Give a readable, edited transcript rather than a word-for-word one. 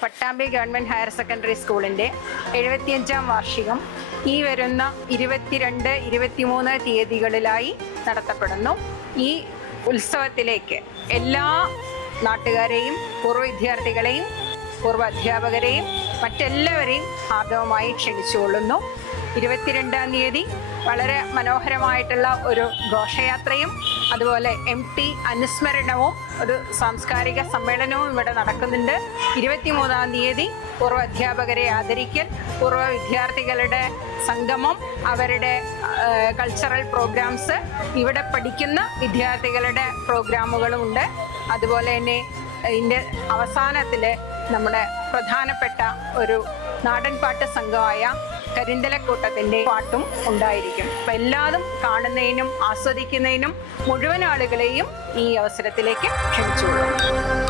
Pattambi government higher secondary സ്കൂളിൻ്റെ 75-ാം വാർഷികം ഈ വരുന്ന 22, 23 തീയതികളിലായി നടത്തപ്പെടുന്നു. ഈ ഉത്സവത്തിലേക്ക് എല്ലാ നാട്ടുകാരെയും പൂർവ്വ വിദ്യാർത്ഥികളെയും പൂർവ്വ അധ്യാപകരെയും മറ്റെല്ലാവരെയും ഹാർദവമായി ക്ഷണിച്ചുകൊള്ളുന്നു. 22-ാം തീയതി വളരെ മനോഹരമായിട്ടുള്ള ഒരു ഘോഷയാത്രയും അതുപോലെ MT അനുസ്മരണവും ഒരു സാംസ്കാരിക സമ്മേളനവും ഇവിടെ നടക്കുന്നുണ്ട്. 23-ാം തീയതി പൂർവ്വ അധ്യാപകരെ ആദരിക്കൽ, പൂർവ്വ വിദ്യാർത്ഥികളുടെ സംഗമം, അവരുടെ കൾച്ചറൽ പ്രോഗ്രാംസ്, ഇവിടെ പഠിക്കുന്ന വിദ്യാർത്ഥികളുടെ പ്രോഗ്രാമുകളുമുണ്ട്. അതുപോലെ തന്നെ ഇതിൻ്റെ അവസാനത്തിൽ നമ്മുടെ പ്രധാനപ്പെട്ട ഒരു നാടൻ പാട്ട് സംഘമായ കരിന്തലക്കൂട്ടത്തിൻ്റെ പാട്ടും ഉണ്ടായിരിക്കും. അപ്പം എല്ലാതും കാണുന്നതിനും ആസ്വദിക്കുന്നതിനും മുഴുവൻ ആളുകളെയും ഈ അവസരത്തിലേക്ക് ക്ഷണിച്ചുകൊള്ളും.